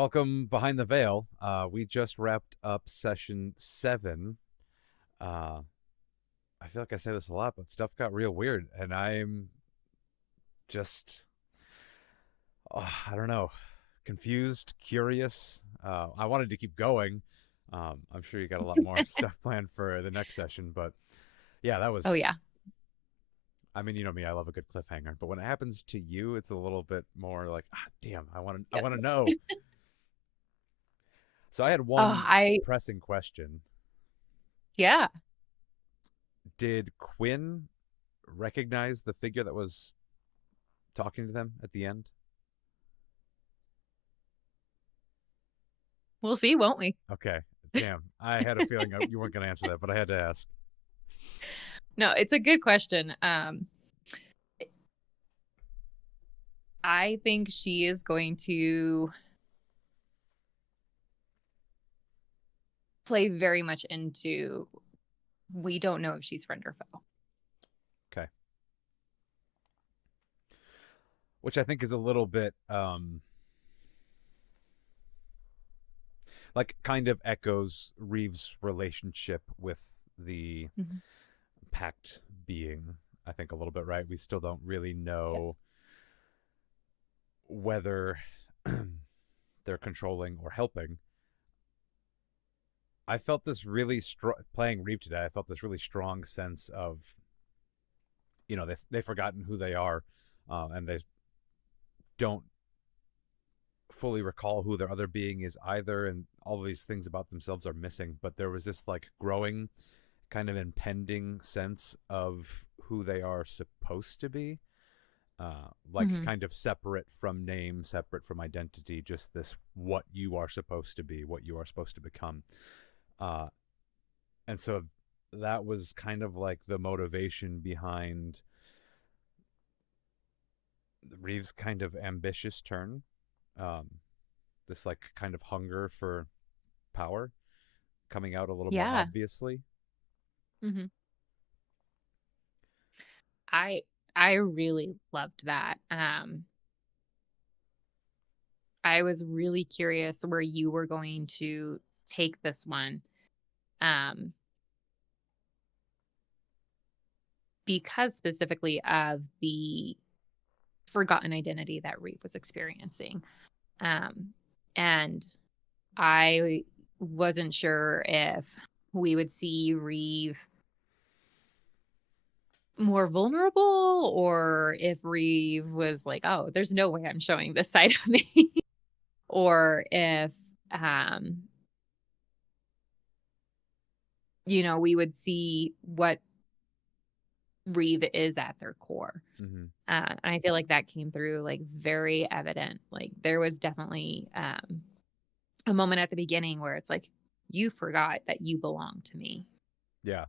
Welcome behind the veil. We just wrapped up session 7. Uh, I feel like I say this a lot, but stuff got real weird, and I'm just, I don't know, confused, curious. I wanted to keep going. I'm sure you got a lot more stuff planned for the next session, but yeah, that Oh was. yeah. I mean, you know me, I love a good cliffhanger, but when it happens to you, it's a little bit more like, damn, I Yep. want to know. So I had Oh, one I pressing question. yeah. Did Quinn recognize the figure that was talking to them at the end? We'll see, won't we? Okay. Damn. I had a feeling you weren't going to answer that, but I had to ask. No, it's a good question. I think she is going to play very much into we don't know if she's friend or foe. Okay. Which I think is a little bit like kind of echoes Reeves' relationship with the Mhm. pact being, I think, a little bit, right? We still don't really Yep. know whether they're controlling or helping. I felt this really strong playing Reeve today. I felt this really strong sense of, they've forgotten who they are, and they don't fully recall who their other being is either, and all of these things about themselves are missing. But there was this like growing, kind of impending sense of who they are supposed to be, like Mhm. kind of separate from name, separate from identity. Just this, what you are supposed to be, what you are supposed to become, uh, and so that was kind of like the motivation behind Reeves' kind of ambitious turn. Um, this like kind of hunger for power coming out a little more Yeah. obviously. Mhm. I I really loved that. I was really curious where you were going to take this one. Um, because specifically of the forgotten identity that Reeve was experiencing. Um, and I wasn't sure if we would see Reeve more vulnerable or if Reeve was like, oh, there's no way I'm showing this side of me. Or if, um, we would see what Reeve is at their core. Mm-hmm. And I feel like that came through like very evident. Like there was definitely a moment at the beginning where it's like, you forgot that you belong to me. Yeah,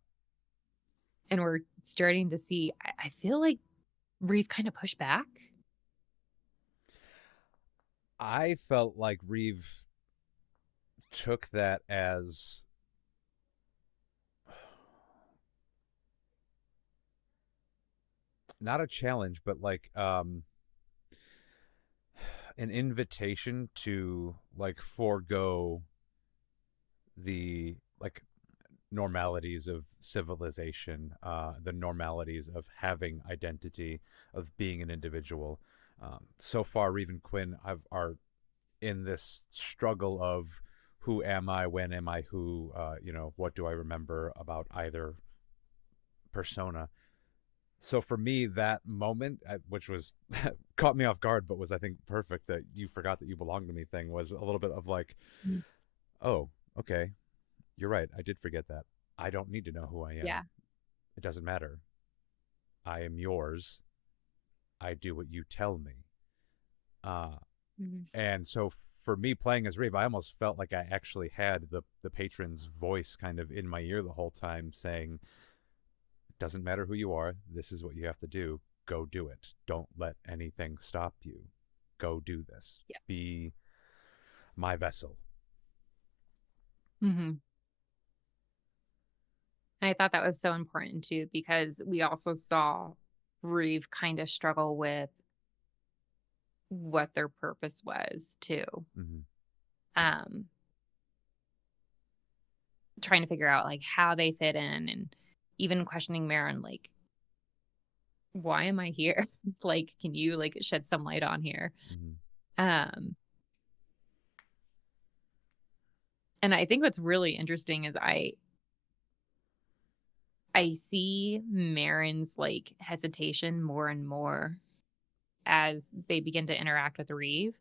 And we're starting to see, I feel like Reeve kind of pushed back. I felt like Reeve took that as not a challenge, but like an invitation to like forego the like normalities of civilization, the normalities of having identity, of being an individual. So far, Reeve and Quinn are in this struggle of who am I, when am I who, what do I remember about either persona. So for me, that moment, which was caught me off guard, but was I think perfect, that you forgot that you belong to me thing, was a little bit of like, Mm. oh, okay, you're right, I did forget that. I don't need to know who I am. Yeah. It doesn't matter. I am yours. I do what you tell me. Uh, Mhm. and so for me playing as Reeve, I almost felt like I actually had the patron's voice kind of in my ear the whole time saying, "It doesn't matter who you are. This is what you have to do. Go do it. Don't let anything stop you. Go do this. Yeah. Be my vessel." Hmm. And I thought that was so important too, because we also saw Reeve kind of struggle with what their purpose was too. Mm-hmm. um, trying to figure out like how they fit in and even questioning Marin, like, why am I here? Like, can you like shed some light on here? Mm-hmm. Um, and I think what's really interesting is I see Marin's like hesitation more and more as they begin to interact with Reeve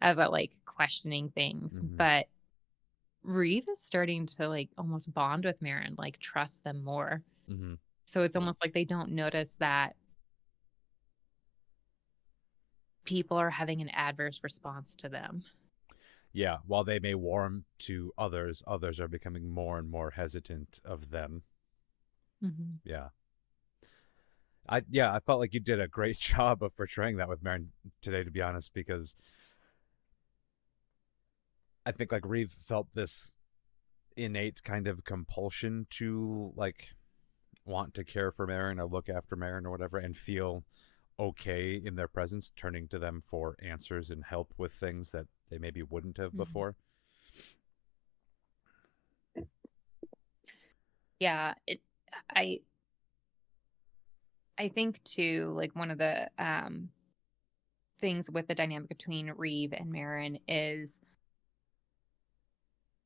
about like questioning things. Mm-hmm. But Reeve is starting to like almost bond with Marin, like trust them more. Mm-hmm. So it's almost like they don't notice that people are having an adverse response to them. Yeah, while they may warm to others, others are becoming more and more hesitant of them. Mhm. Yeah. I felt like you did a great job of portraying that with Marin today, to be honest, because I think like Reeve felt this innate kind of compulsion to like want to care for Marin or look after Marin or whatever and feel okay in their presence, turning to them for answers and help with things that they maybe wouldn't have Mhm. before. Yeah, I I think too, like one of the things with the dynamic between Reeve and Marin is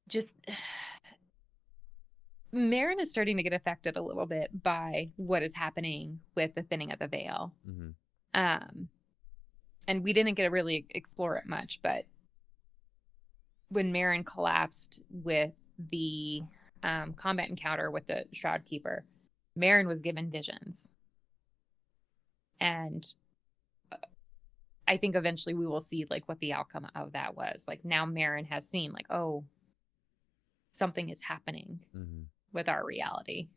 just Marin is starting to get affected a little bit by what is happening with the thinning of the veil. Mm-hmm. Um, and we didn't get to really explore it much, but when Marin collapsed with the combat encounter with the Shroud Keeper, Marin was given visions. And I think eventually we will see like what the outcome of that was. Like now Marin has seen like, oh, something is happening Mm-hmm. with our reality.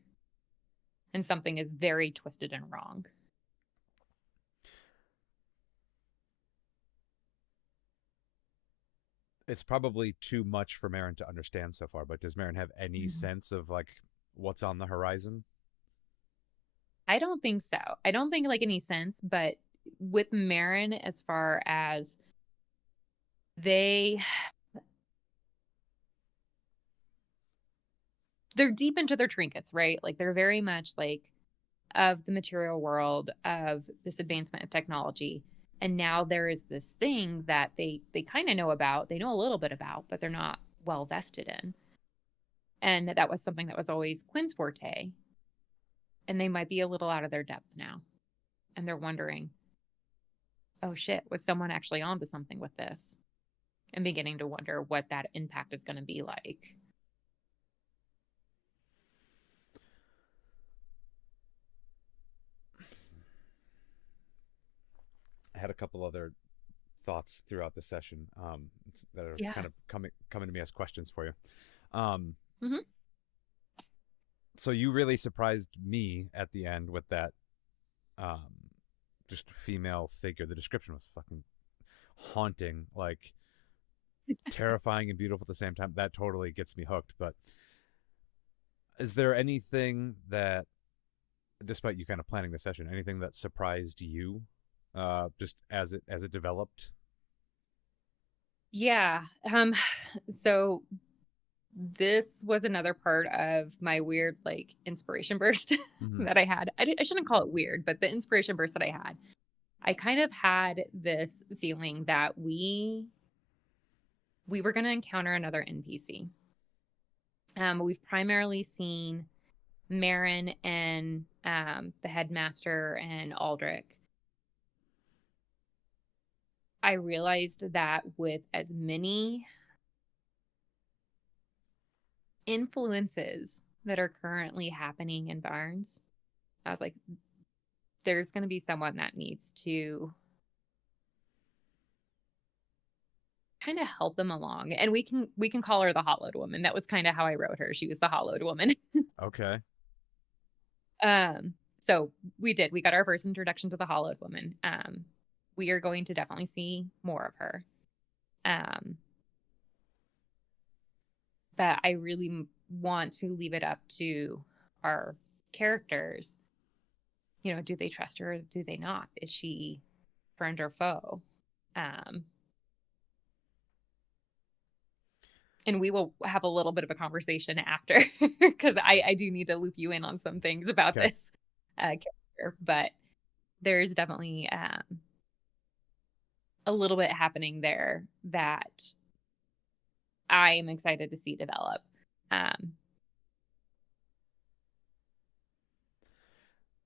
And something is very twisted and wrong. It's probably too much for Marin to understand so far, but does Marin have any Mhm. sense of like what's on the horizon? I don't think so. I don't think like any sense, but with Marin, as far as they they're deep into their trinkets, right? Like they're very much like of the material world, of this advancement of technology. And now there is this thing that they kind of know about, they know a little bit about, but they're not well vested in. And that was something that was always Quinn's forte. And they might be a little out of their depth now. And they're wondering, oh shit, was someone actually onto something with this? And beginning to wonder what that impact is going to be like. I had a couple other thoughts throughout the session that are Yeah. kind of coming to me as questions for you. Um, Hmm. so you really surprised me at the end with that um, just female figure. The description was fucking haunting, like terrifying and beautiful at the same time. That totally gets me hooked. But is there anything that, despite you kind of planning the session, anything that surprised you, just as it developed? Yeah. So this was another part of my weird like inspiration burst Mm-hmm. that I had. I shouldn't call it weird, but the inspiration burst that I had. I kind of had this feeling that we were going to encounter another NPC. We've primarily seen Marin and the headmaster and Aldrich. I realized that with as many influences that are currently happening in Barnes, I was like, there's going to be someone that needs to kind of help them along. And we can call her the hollowed woman. That was kind of how I wrote her. She was the hollowed woman. Okay. So we did. We got our first introduction to the hollowed woman. We are going to definitely see more of her. Um, but I really want to leave it up to our characters. You know, do they trust her? Do they not? Is she friend or foe? Um, And we will have a little bit of a conversation after because I do need to loop you in on some things about Okay. this character. But there's definitely a little bit happening there that I am excited to see develop. Um,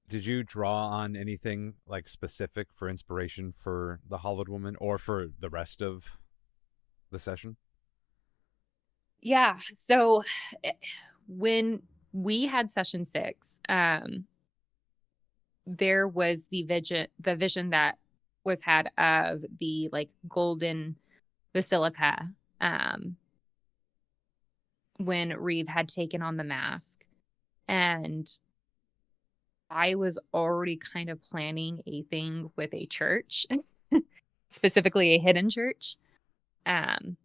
Did you draw on anything like specific for inspiration for the Hollowed Woman or for the rest of the session? yeah. So eh, when we had session 6, there was the vision that was had of the like golden basilica um, when Reeve had taken on the mask. And I was already kind of planning a thing with a church, specifically a hidden church. Um,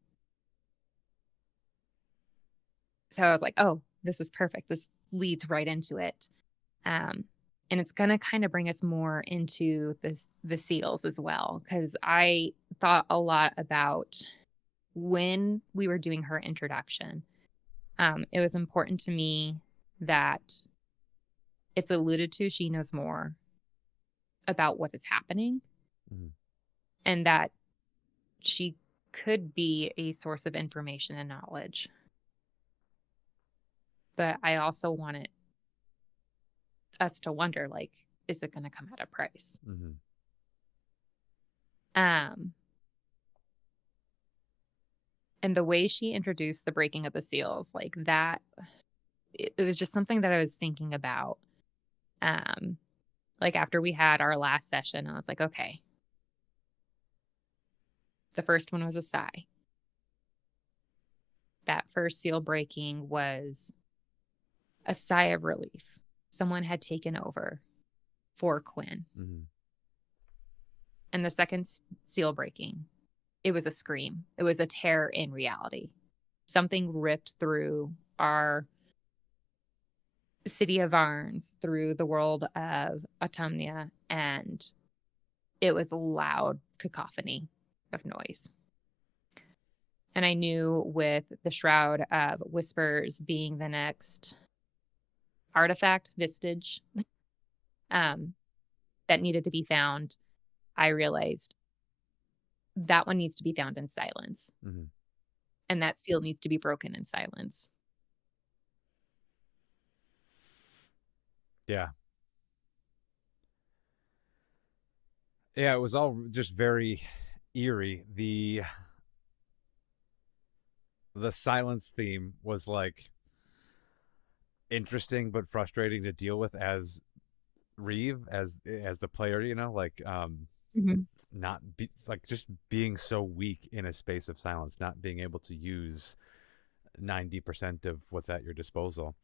so I was like, oh, this is perfect. This leads right into it. Um, and it's going to kind of bring us more into the seals as well. Cause I thought a lot about when we were doing her introduction. It was important to me that it's alluded to she knows more about what is happening Mm-hmm. and that she could be a source of information and knowledge. But I also wanted us to wonder, like, is it going to come at a price? Mm-hmm. Um, and the way she introduced the breaking of the seals, like that, it was just something that I was thinking about. Um, like after we had our last session, I was like, okay, the first one was a sigh. That first seal breaking was a sigh of relief. Someone had taken over for Quinn. Mm-hmm. And the second seal breaking, it was a scream. It was a tear in reality. Something ripped through our city of Varns, through the world of Autumnia, and it was a loud cacophony of noise. And I knew with the Shroud of Whispers being the next artifact, vestige, um, that needed to be found, I realized that one needs to be found in silence. Mm-hmm. And that seal needs to be broken in silence. Yeah. Yeah, it was all just very eerie. The silence theme was like interesting but frustrating to deal with as Reeve as the player, like Mhm. like just being so weak in a space of silence, not being able to use 90% of what's at your disposal.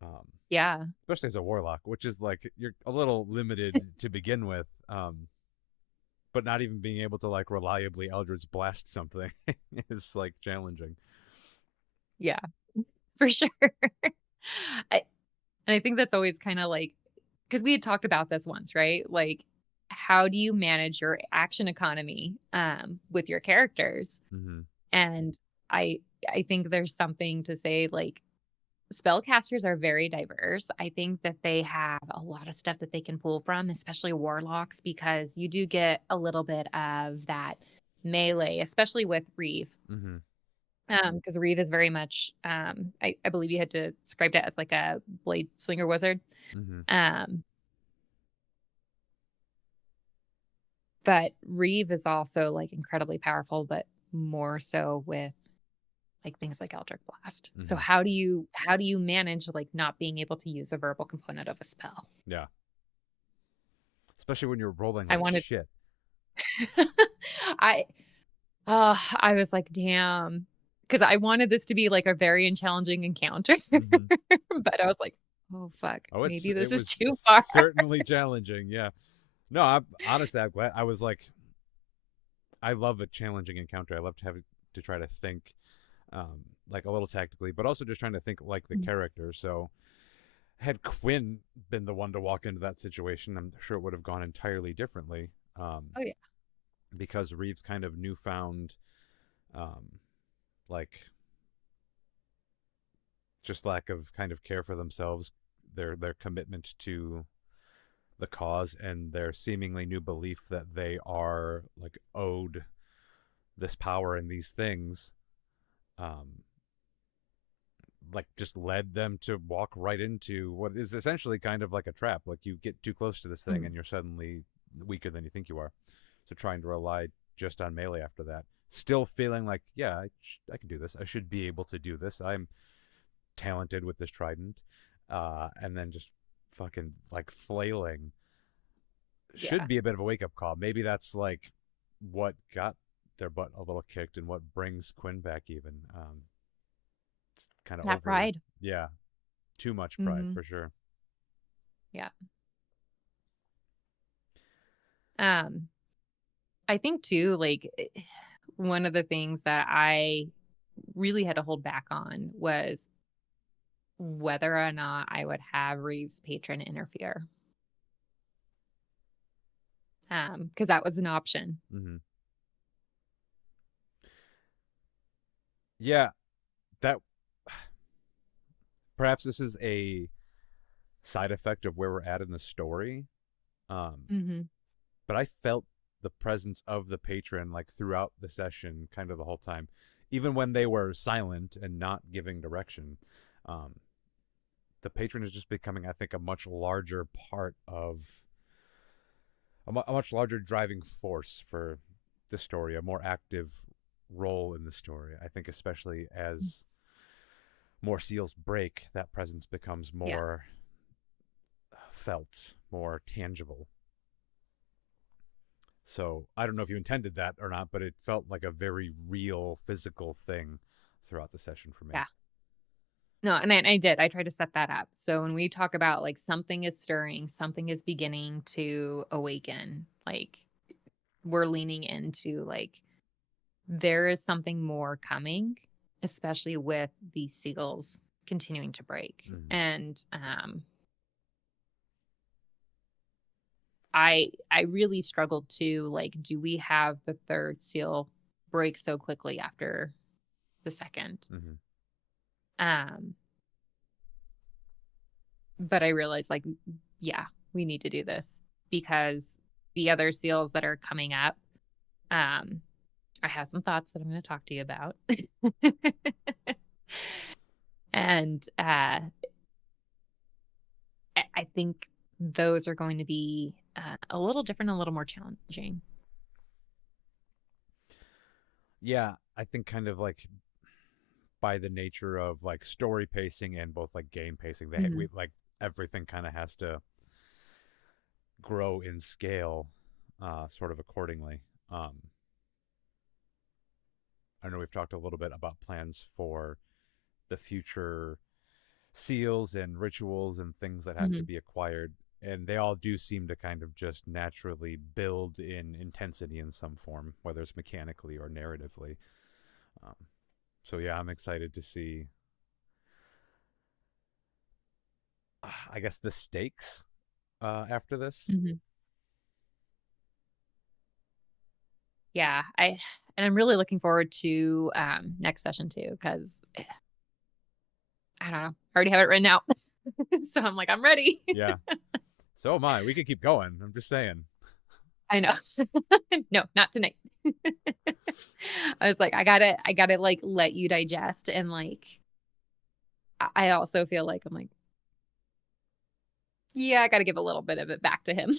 Um Yeah. Especially as a warlock, which is like you're a little limited to begin with. But not even being able to like reliably Eldritch blast something is like challenging. Yeah, for sure. I and I think that's always kinda like because we had talked about this once, right? Like, how do you manage your action economy, with your characters? Mm-hmm. And I I think there's something to say, like, spellcasters are very diverse. I think that they have a lot of stuff that they can pull from, especially warlocks, because you do get a little bit of that melee, especially with Reeve. Mm-hmm. Because Reeve is very much, I believe you had described it as like a blade slinger wizard. Mm-hmm. Um, but Reeve is also like incredibly powerful, but more so with like things like Eldritch Blast. So Mm-hmm. how do you manage like not being able to use a verbal component of a spell? Yeah. Especially when you're rolling I like wanted shit. I I was like, damn. Because I wanted this to be like a very challenging encounter. Mm-hmm. But I was like, oh fuck, Oh, maybe it this is was too far. certainly challenging. Yeah. No, I'm honestly I'm glad. I was like, I love a challenging encounter. I love to have to try to think, like a little tactically, but also just trying to think like the Mm. character. So had Quinn been the one to walk into that situation, I'm sure it would have gone entirely differently. Um, Oh yeah. because Reeves' kind of newfound, um, like just lack of kind of care for themselves, their commitment to the cause, and their seemingly new belief that they are like owed this power and these things, um, like just led them to walk right into what is essentially kind of like a trap. Like you get too close to this thing Mhm. and you're suddenly weaker than you think you are. So trying to rely just on melee after that, still feeling like, yeah, I can do this. I should be able to do this. I'm talented with this trident, and then just fucking like flailing should Yeah. be a bit of a wake up call. Maybe that's like what got their butt a little kicked and what brings Quinn back even. It's kind of That over, pride. yeah, too much pride Hmm. for sure. Yeah. Um, I think too, like one of the things that I really had to hold back on was whether or not I would have Reeves' patron interfere. Because that was an option. Mm-hmm. Yeah, that perhaps this is a side effect of where we're at in the story. Um, Hmm. but I felt the presence of the patron like throughout the session, kind of the whole time, even when they were silent and not giving direction. Um, the patron is just becoming, I think, a much larger part of a much larger driving force for the story, a more active role in the story. I think, especially as more seals break, that presence becomes Yeah. more felt, more tangible. So I don't know if you intended that or not, but it felt like a very real physical thing throughout the session for me. Yeah. No, and I did. I tried to set that up. So when we talk about like something is stirring, something is beginning to awaken, like we're leaning into like there is something more coming, especially with these seagulls continuing to break. Mm-hmm. And I really struggled to like, do we have the third seal break so quickly after the second? Mm-hmm. Um, but I realized like, yeah, we need to do this because the other seals that are coming up, um, I have some thoughts that I'm going to talk to you about. And I think those are going to be a little different, a little more challenging. Yeah, I think kind of like by the nature of like story pacing and both like game pacing, we Mhm. like everything kind of has to grow in scale, sort of accordingly. Um, I know we've talked a little bit about plans for the future seals and rituals and things that have to Mhm. be acquired, and they all do seem to kind of just naturally build in intensity in some form, whether it's mechanically or narratively. Um, so yeah, I'm excited to see, I guess, the stakes after this. Mhm. Yeah, and I'm really looking forward to next session too because I don't know, I already have it written out, so I'm like I'm ready. Yeah, so am I. We could keep going. I'm just saying. I know. No, not tonight. I was like, I gotta like let you digest and like I also feel like I'm like, yeah, I gotta give a little bit of it back to him.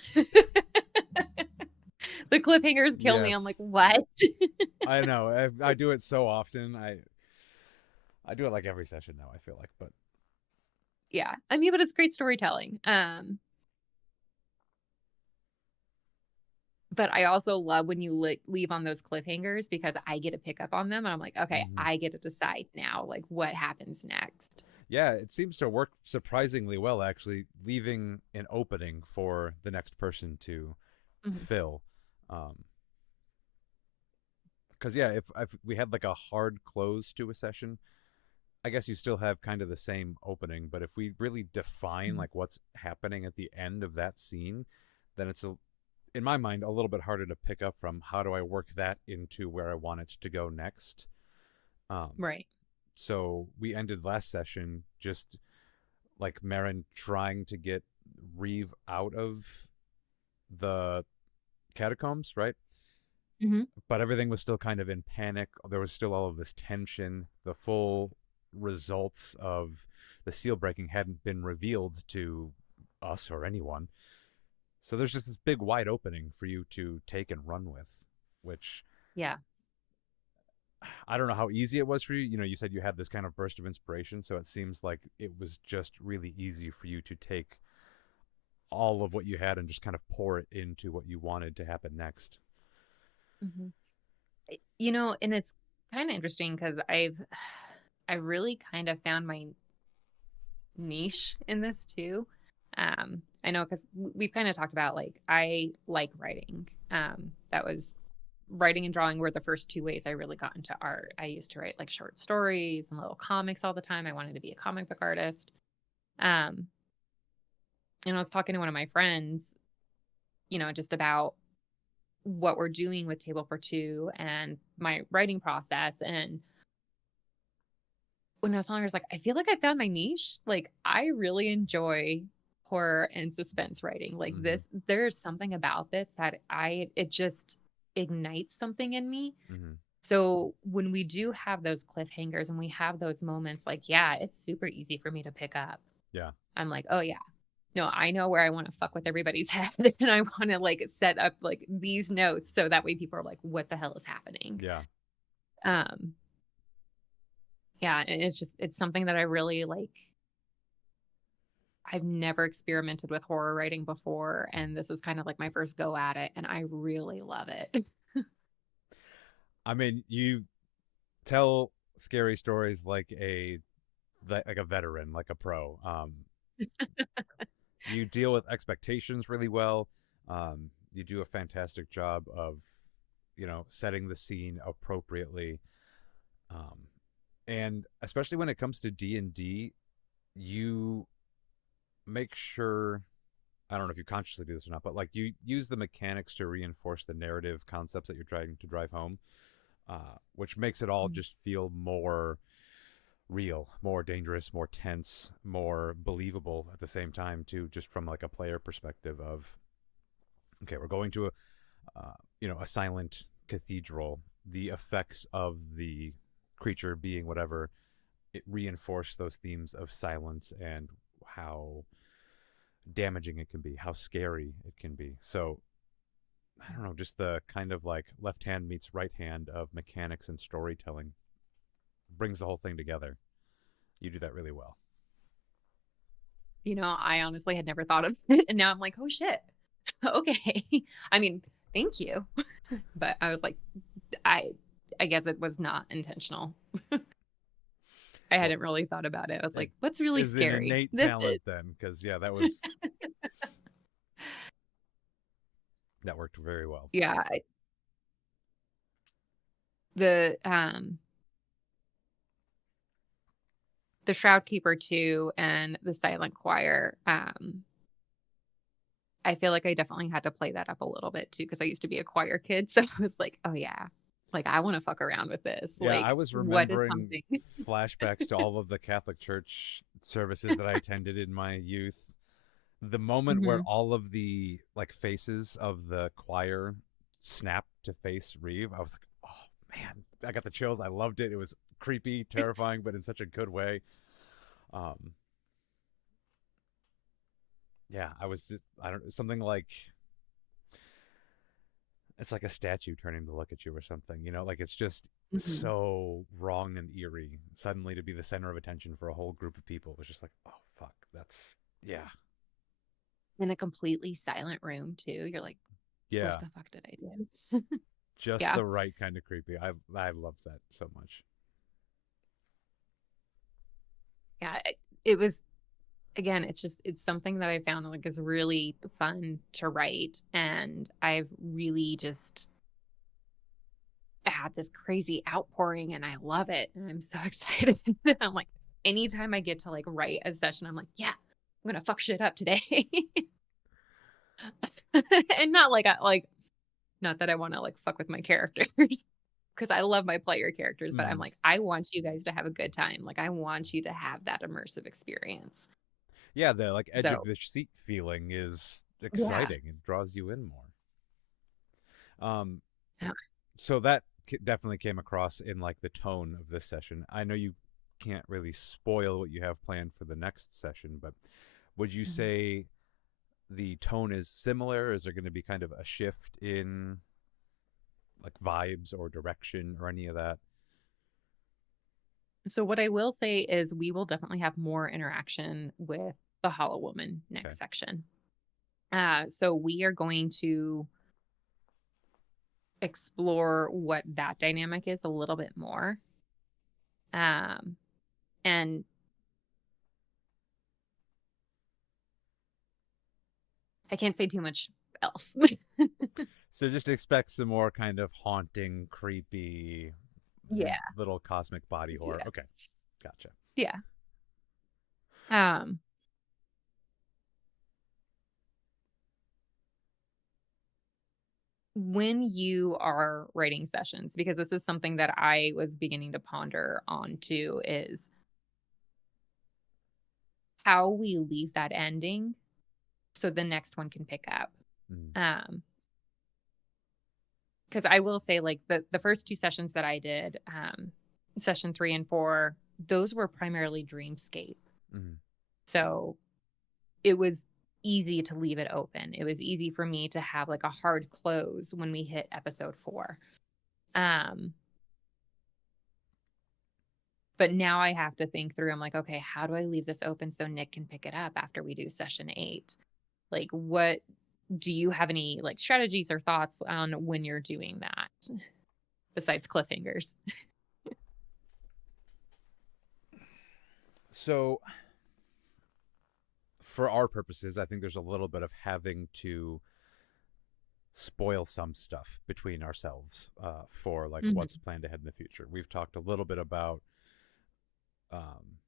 The cliffhangers kill me. I'm like, Yes, what? I know. I do it so often. I do it like every session now. I feel like, but Yeah. I mean, but it's great storytelling. But I also love when you leave on those cliffhangers because I get to pick up on them and I'm like, okay, mm-hmm. I get to decide now, like what happens next. Yeah, it seems to work surprisingly well, actually, leaving an opening for the next person to Mhm. fill. Um, because yeah, if we had like a hard close to a session, I guess you still have kind of the same opening. But if we really define Mhm. like what's happening at the end of that scene, then it's in my mind, a little bit harder to pick up from how do I work that into where I want it to go next. Um, Right. so we ended last session just like Marin trying to get Reeve out of the catacombs, right? Mhm. But everything was still kind of in panic. There was still all of this tension. The full results of the seal breaking hadn't been revealed to us or anyone. So there's just this big wide opening for you to take and run with, which Yeah. I don't know how easy it was for you. You know, you said you had this kind of burst of inspiration, so it seems like it was just really easy for you to take all of what you had and just kind of pour it into what you wanted to happen next. Mhm. And it's kind of interesting because I really kind of found my niche in this too. I know because we've kind of talked about like I like writing. That was writing and drawing were the first two ways I really got into art. I used to write like short stories and little comics all the time. I wanted to be a comic book artist. Um, and I was talking to one of my friends, just about what we're doing with Table for Two and my writing process. And when I was telling her, I was like, I feel like I found my niche. Like, I really enjoy horror and suspense writing. Like Mm-hmm. there's something about this that it just ignites something in me. Mm-hmm. So when we do have those cliffhangers and we have those moments, like, yeah, it's super easy for me to pick up. Yeah. I'm like, oh yeah, no, I know where I want to fuck with everybody's head, and I want to like set up like these notes so that way people are like, what the hell is happening? Yeah. Um, yeah, and it's something that I really like. I've never experimented with horror writing before, Mm. and this is kind of like my first go at it, and I really love it. I mean, you tell scary stories like a veteran, like a pro. You deal with expectations really well. You do a fantastic job of, setting the scene appropriately. Um, and especially when it comes to D&D, you make sure, I don't know if you consciously do this or not, but like you use the mechanics to reinforce the narrative concepts that you're trying to drive home, which makes it all Mm. just feel more real, more dangerous, more tense, more believable at the same time too, just from like a player perspective of, okay, we're going to a silent cathedral. The effects of the creature being whatever, it reinforced those themes of silence and how damaging it can be, how scary it can be. So I don't know, just the kind of like left hand meets right hand of mechanics and storytelling brings the whole thing together. You do that really well. I honestly had never thought of it, and now I'm like, oh shit. Okay. I mean, thank you. But I was like, I I guess it was not intentional. I Well, hadn't really thought about it. I was it like, what's really is an scary? innate This is. talent then, because yeah, that worked very well. Yeah, the the Shroud Keeper 2 and the Silent Choir, I feel like I definitely had to play that up a little bit too because I used to be a choir kid, so I was like, "Oh, yeah. Like, I wanna fuck around with this. Yeah, I Like, was what is remembering something." flashbacks to all of the Catholic Church services that I attended in my youth. The moment where Mhm. all of the like faces of the choir snapped to face Reeve, I was like, "Oh man, I got the chills. I loved it. It was creepy, terrifying, but in such a good way." Um, yeah, I was just, I don't something like it's like a statue turning to look at you or something, like it's just Mhm. so wrong and eerie. Suddenly to be the center of attention for a whole group of people was just like, oh fuck, that's yeah, In a completely silent room too, you're like, "What yeah, the fuck did I do?" just Yeah. the right kind of creepy. I love that so much. Yeah, it was again, it's something that I found, like, is really fun to write, and I've really just had this crazy outpouring, and I love it, and I'm so excited. I'm like, anytime I get to, like, write a session, I'm like, "Yeah, I'm gonna fuck shit up today." And not like not that I wanna, like, fuck with my characters, because I love my player characters, but I'm Mm. like, I want you guys to have a good time. Like, I want you to have that immersive experience. Yeah, the like edge of So, the seat feeling is yeah. exciting and draws you in more. Um, Yeah. so that definitely came across in like the tone of this session. I know you can't really spoil what you have planned for the next session, but would you Mhm. say the tone is similar? Is there going to be kind of a shift in like vibes or direction or any of that? So, what I will say is we will definitely have more interaction with the Hollow Woman Okay. next section. So we are going to explore what that dynamic is a little bit more. Um, and I can't say too much else. So just expect some more kind of haunting, creepy, Yeah. little cosmic body horror. Yeah. Okay, gotcha. Yeah. Um, when you are writing sessions, because this is something that I was beginning to ponder on too, is how we leave that ending so the next one can pick up. Mm, Um, because I will say, like the first two sessions that I did, session 3 and 4, those were primarily dreamscape. mm, So it was easy to leave it open. It was easy for me to have like a hard close when we hit episode 4. Um, but now I have to think through. I'm like, okay, how do I leave this open so Nick can pick it up after we do session 8? Like, what do you have any like strategies or thoughts on when you're doing that besides cliffhangers? So, for our purposes, I think there's a little bit of having to spoil some stuff between ourselves for like what's Mhm. planned ahead in the future. We've talked a little bit about, um,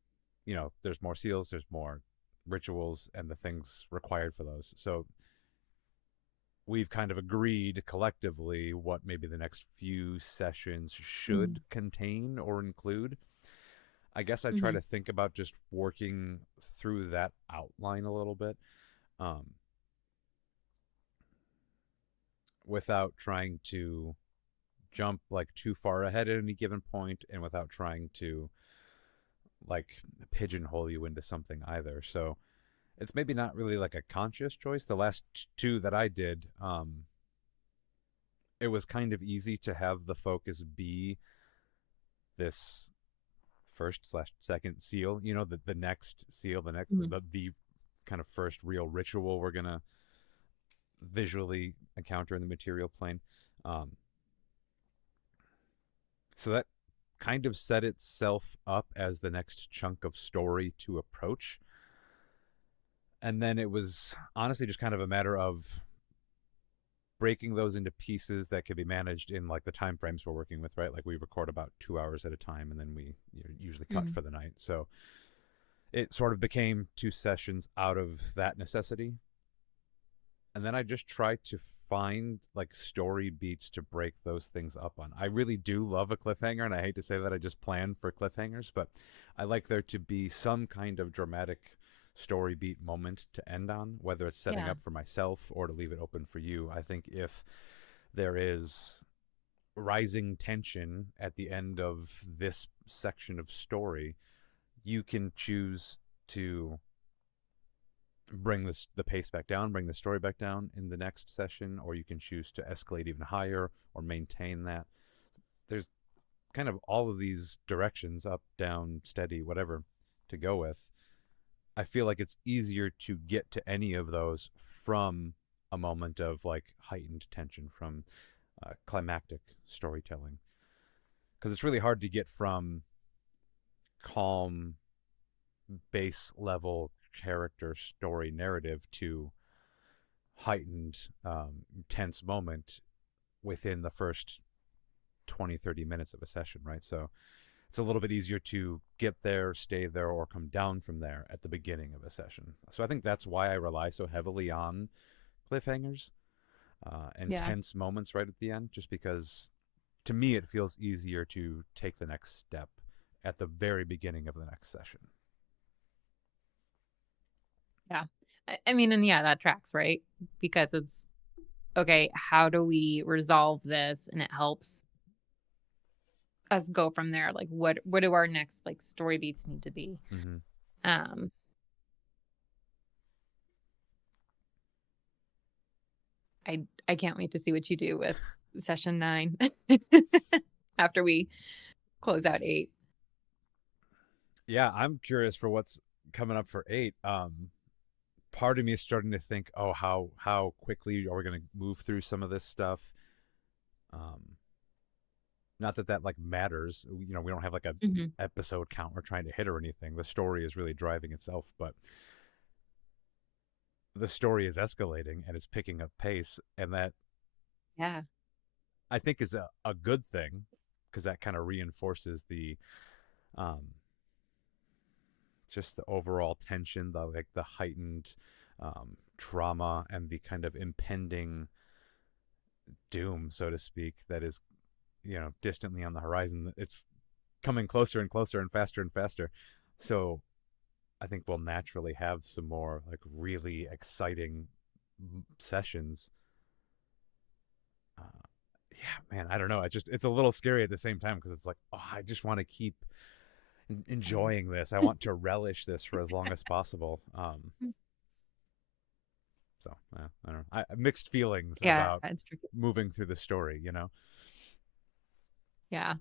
there's more seals, there's more rituals, and the things required for those. So we've kind of agreed collectively what maybe the next few sessions should Mhm. contain or include. I guess I try Mhm. to think about just working through that outline a little bit, um, without trying to jump like too far ahead at any given point and without trying to like pigeonhole you into something either. So it's maybe not really like a conscious choice. The last two that I did, it was kind of easy to have the focus be this first slash second seal, the next seal, Mhm. the kind of first real ritual we're gonna visually encounter in the material plane. Um, so that kind of set itself up as the next chunk of story to approach. And then it was honestly just kind of a matter of breaking those into pieces that could be managed in like the time frames we're working with, right? Like we record about 2 hours at a time and then we usually cut Mhm. for the night. So it sort of became two sessions out of that necessity. And then I just try to find like story beats to break those things up on. I really do love a cliffhanger, and I hate to say that I just plan for cliffhangers, but I like there to be some kind of dramatic story beat moment to end on, whether it's setting Yeah. up for myself or to leave it open for you. I think if there is rising tension at the end of this section of story, you can choose to bring the pace back down, bring the story back down in the next session, or you can choose to escalate even higher or maintain that. There's kind of all of these directions, up, down, steady, whatever, to go with. I feel like it's easier to get to any of those from a moment of like heightened tension, from climactic storytelling, because it's really hard to get from calm base level character story narrative to heightened tense moment within the first 20, 30 minutes of a session, right? So it's a little bit easier to get there, stay there, or come down from there at the beginning of a session. So I think that's why I rely so heavily on cliffhangers and Yeah. tense moments right at the end, just because to me it feels easier to take the next step at the very beginning of the next session. Yeah. I mean, and yeah, that tracks, right? Because it's okay, how do we resolve this? And it helps us go from there. Like what do our next like story beats need to be? Mm-hmm. Um I can't wait to see what you do with session 9 after we close out 8. Yeah, I'm curious for what's coming up for 8. Part of me is starting to think, oh, how quickly are we going to move through some of this stuff? Um, Not that that like matters. You know, we don't have like a Mhm. episode count we're trying to hit or anything. The story is really driving itself, but the story is escalating and it's picking up pace, and that Yeah. I think is a good thing because that kind of reinforces the um, just the overall tension, the like the heightened trauma and the kind of impending doom, so to speak, that is distantly on the horizon. It's coming closer and closer and faster. So I think we'll naturally have some more like really exciting sessions. Uh, yeah, man, I don't know. It's a little scary at the same time because it's like, oh, I just want to keep enjoying this. I want to relish this for as long as possible. So I don't know. Mixed feelings Yeah, about it's tricky. moving through the story. Yeah.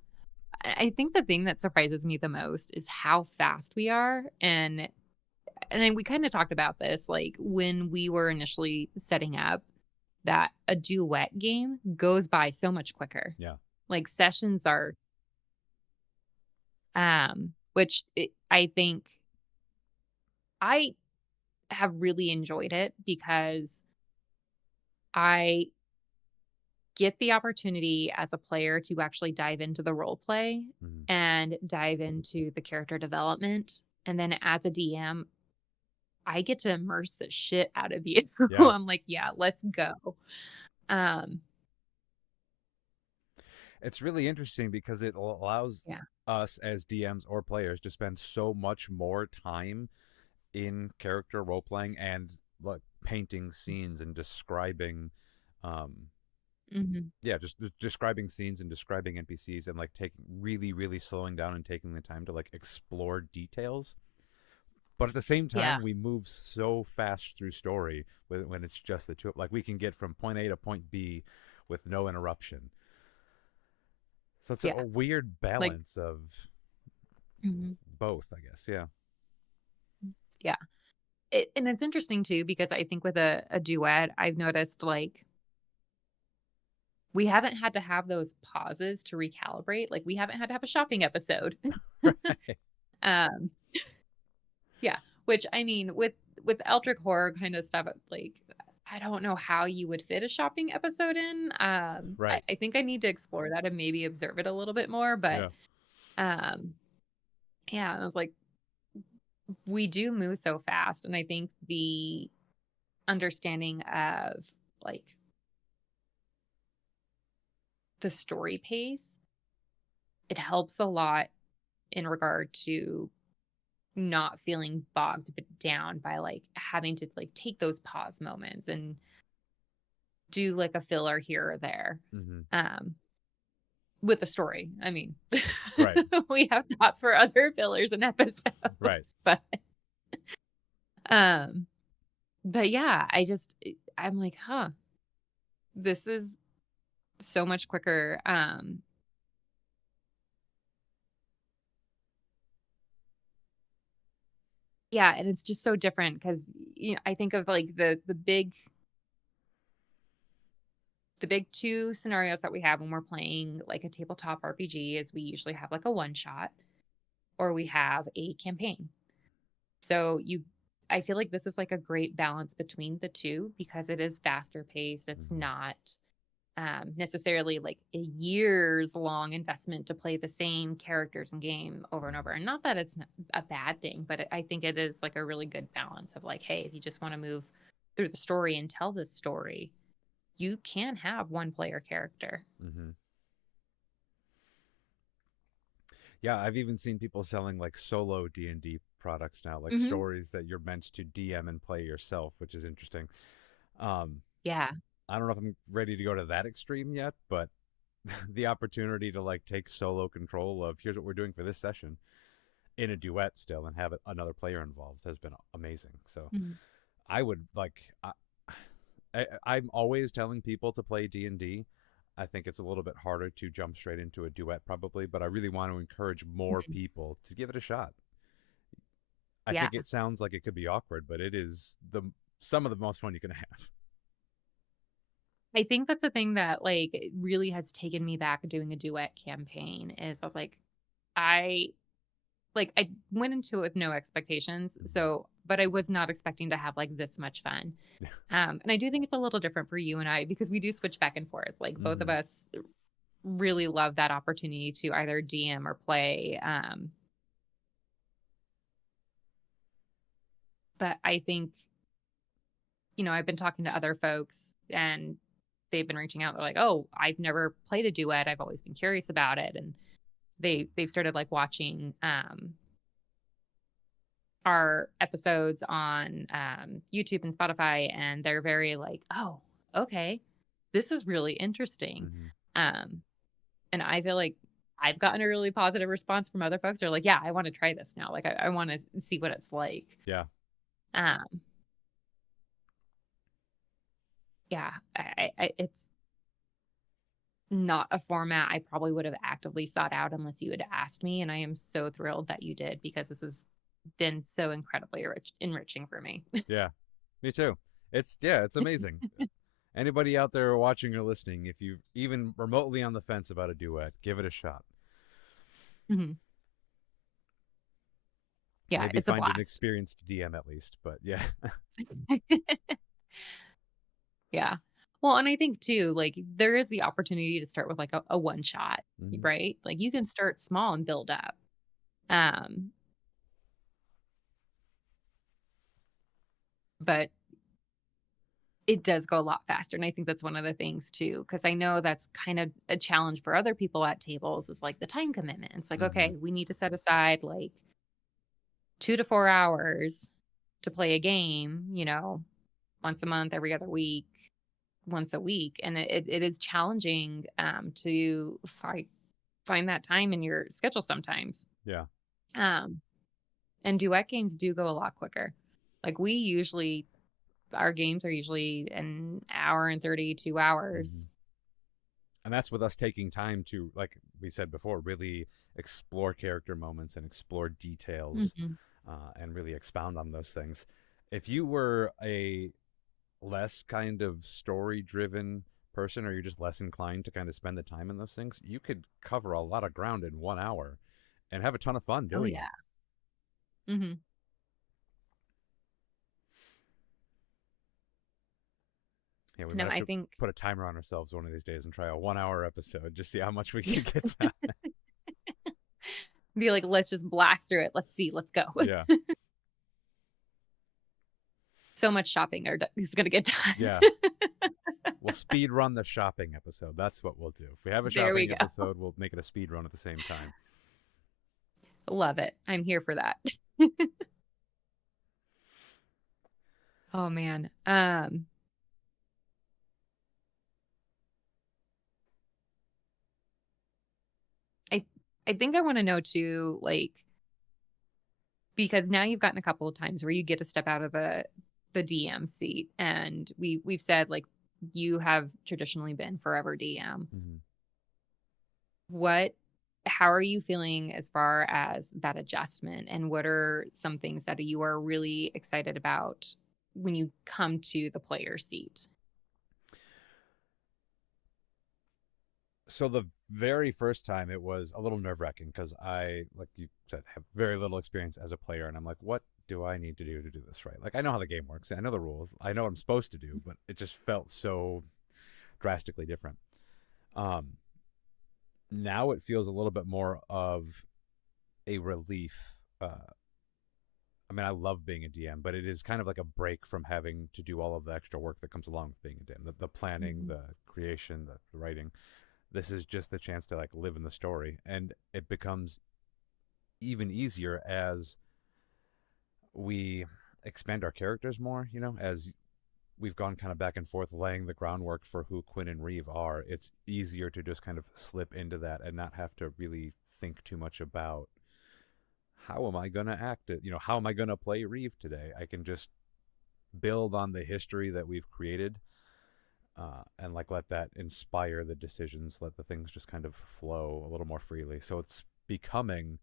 I think the thing that surprises me the most is how fast we are, and then we kind of talked about this like when we were initially setting up that a duet game goes by so much quicker. Yeah. Like sessions are I think I have really enjoyed it because I get the opportunity as a player to actually dive into the role play Mm-hmm. and dive into the character development. And then as a DM, I get to immerse the shit out of you. Yeah. I'm like, yeah, let's go. Um, It's really interesting because it allows yeah. us as DMs or players to spend so much more time in character role playing and like painting scenes and describing um Hmm. yeah, just describing scenes and describing NPCs and like taking really slowing down and taking the time to like explore details. But at the same Yeah. time, we move so fast through story when it's just the two. Like we can get from point A to point B with no interruption. So it's a Yeah. weird Like, balance of mhm, both, I guess. Yeah. yeah. And it's interesting too, because I think with a duet, I've noticed like we haven't had to have those pauses to recalibrate. Like we haven't had to have a shopping episode. Right. um, Yeah, which I mean, with Eldritch horror kind of stuff, like I don't know how you would fit a shopping episode in. Right. I think I need to explore that and maybe observe it a little bit more. But Yeah. um, yeah, I was like, we do move so fast, and I think the understanding of like the story pace, it helps a lot in regard to not feeling bogged down by like having to like take those pause moments and do like a filler here or there. Mm-hmm. Um, with the story. I mean, Right. we have thoughts for other fillers and Right. episodes, um, but yeah, I'm like, huh, this is so much quicker. Yeah, and it's just so different because I think of like the big two scenarios that we have when we're playing like a tabletop RPG is we usually have like a one shot or we have a campaign. So I feel like this is like a great balance between the two because it is faster paced. It's Mm-hmm. not necessarily like a years long investment to play the same characters and game over and over. Mm-hmm. And not that it's a bad thing, but I think it is like a really good balance of like, hey, if you just want to move through the story and tell this story, you can have one player character. Mm-hmm. Yeah, I've even seen people selling like solo D&D products now, like Hmm. stories that you're meant to DM and play yourself, which is interesting. Um, Yeah. I don't know if I'm ready to go to that extreme yet, but the opportunity to like take solo control of here's what we're doing for this session in a duet still and have another player involved has been amazing. So Mhm. I would like I'm always telling people to play D&D. I think it's a little bit harder to jump straight into a duet probably, but I really want to encourage more Mhm. people to give it a shot. I Yeah. think it sounds like it could be awkward, but it is the some of the most fun you can have. I think that's the thing that, like, it really has taken me back doing a duet campaign is I was I I went into it with no expectations, Mhm. so but I was not expecting to have, like, this much fun. And I do think it's a little different for you and I because we do switch back and forth, like, both of Mhm. us really love that opportunity to either DM or play, but I think, I've been talking to other folks and they've been reaching out, they're like, "Oh, I've never played a duet, I've always been curious about it," and they've started, like, watching, our episodes on, YouTube and Spotify, and they're very like, "Oh, okay. This is really interesting." Mhm. Um, and I feel like I've gotten a really positive response from other folks. They're like, "Yeah, I wanna try this now. Like, I wanna see what it's like." Yeah. Um, yeah, it's not a format I probably would have actively sought out unless you had asked me, and I am so thrilled that you did because this has been so incredibly enriching for me. Yeah. Me too. It's amazing. Anybody out there watching or listening, if you're even remotely on the fence about a duet, give it a shot. Mhm. Yeah, Maybe it's a find an blast. experienced DM at least, but yeah. Yeah. Well, and I think too, like there is the opportunity to start with like a one shot, Mhm. right? Like you can start small and build up. Um, but it does go a lot faster. And I think that's one of the things too, because I know that's kind of a challenge for other people at tables is like the time commitment. It's like, Mhm. okay, we need to set aside like 2 to 4 hours to play a game, once a month, every other week, once a week. And it is challenging to find that time in your schedule sometimes. Yeah. Um, and duet games do go a lot quicker. Like our games are usually an hour and 30, 2 hours. Mhm. And that's with us taking time to, like we said before, really explore character moments and explore details, Mhm. and really expound on those things. If you were a less kind of story driven person, or you're just less inclined to kind of spend the time in those things, you could cover a lot of ground in 1 hour and have a ton of fun Oh doing yeah. it. Hmm. Yeah, we might No, have I to think put a timer on ourselves one of these days and try a 1 hour episode, just see how much we can get done. be like, let's just blast through it. Let's see. Let's go. Yeah. So much shopping is going to get done. Yeah. We'll speed run the shopping episode. That's what we'll do. If we have a There we shopping go. episode, we'll make it a speed run at the same time. Love it. I'm here for that. Oh man. I I think I want to know too, like, because now you've gotten a couple of times where you get to step out of the DM seat, and we've said like you have traditionally been forever DM. Mm-hmm. What how are you feeling as far as that adjustment, and what are some things that you are really excited about when you come to the player seat? So the very first time it was a little nerve wracking because I, like you said, have very little experience as a player, and I'm like, what do I need to do this right? Like I know how the game works, I know the rules, I know what I'm supposed to do, but it just felt so drastically different. Um, Now it feels a little bit more of a relief. I mean, I love being a DM, but it is kind of like a break from having to do all of the extra work that comes along with being a DM, the planning, Mhm. the creation, the writing. This is just the chance to like live in the story, and it becomes even easier as we expand our characters more, you know, as we've gone kind of back and forth laying the groundwork for who Quinn and Reeve are. It's easier to just kind of slip into that and not have to really think too much about how am I going to act it, you know, how am I going to play Reeve today. I can just build on the history that we've created, and like let that inspire the decisions, let the things just kind of flow a little more freely. So it's becoming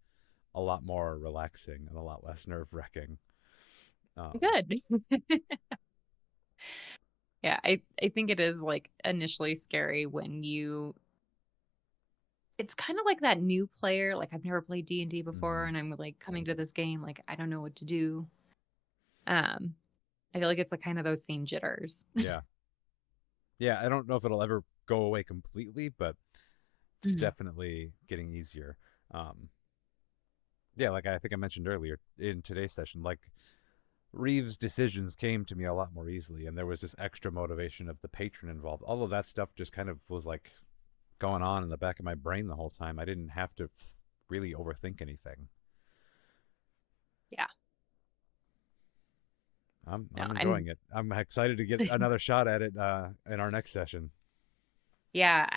a lot more relaxing and a lot less nerve wracking. um, Good. Yeah, I think it is like initially scary when you it's kind of like that new player, like I've never played D&D before mhm. and I'm like coming to this game like I don't know what to do. Um I feel like it's like kind of those same jitters. Yeah, yeah, I don't know if it'll ever go away completely, but it's Mhm. definitely getting easier. um, yeah, like I think I mentioned earlier in today's session, like Reeves' decisions came to me a lot more easily, and there was this extra motivation of the patron involved. All of that stuff just kind of was like going on in the back of my brain the whole time. I didn't have to really overthink anything. Yeah. No, I'm and enjoying it. I'm excited to get another shot at it in our next session. yeah,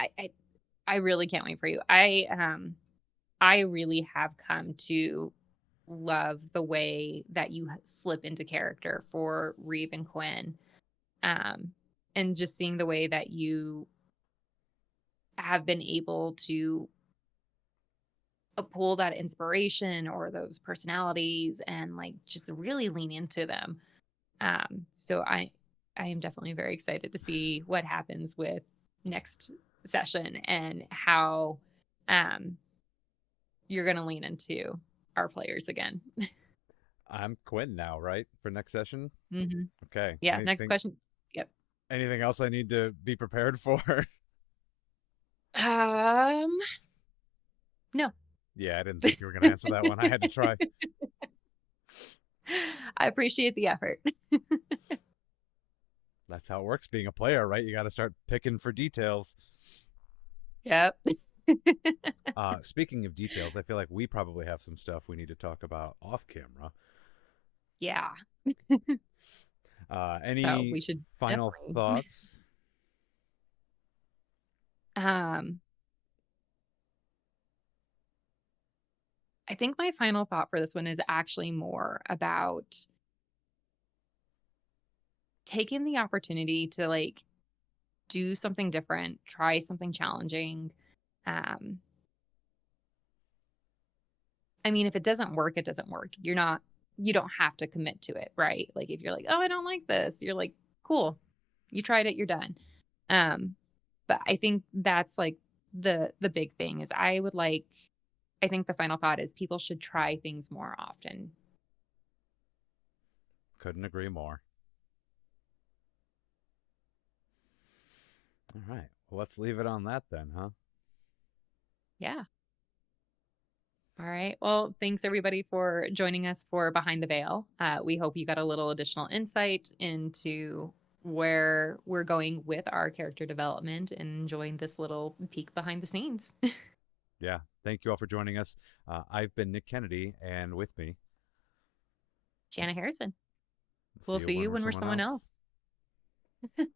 I really can't wait for you. I really have come to love the way that you slip into character for Reeve and Quinn. Um, and just seeing the way that you have been able to pull that inspiration or those personalities and like just really lean into them. So I am definitely very excited to see what happens with next session and how um you're going to lean into our players again. I'm Quinn now, right? For next session. Hmm. Okay. Yeah. Next question. Yep. Anything else I need to be prepared for? Um, no. Yeah, I didn't think you were going to answer that one. I had to try. I appreciate the effort. That's how it works being a player, right? You got to start picking for details. Yep. Speaking of details, I feel like we probably have some stuff we need to talk about off camera. Yeah. So Any we should final definitely. thoughts? Um, I think my final thought for this one is actually more about taking the opportunity to like do something different, try something challenging. Um, I mean, if it doesn't work, it doesn't work. You don't have to commit to it, right? Like if you're like, oh, I don't like this, you're like, cool. You tried it, you're done. Um, but I think that's like the big thing is I think the final thought is people should try things more often. Couldn't agree more. All right. Well, let's leave it on that then, huh? Yeah. All right. Well, thanks everybody for joining us for Behind the Veil. We hope you got a little additional insight into where we're going with our character development and enjoying this little peek behind the scenes. Yeah. Thank you all for joining us. I've been Nick Kennedy, and with me, Janna Harrison. see We'll you see when you we're when we're someone someone else. else.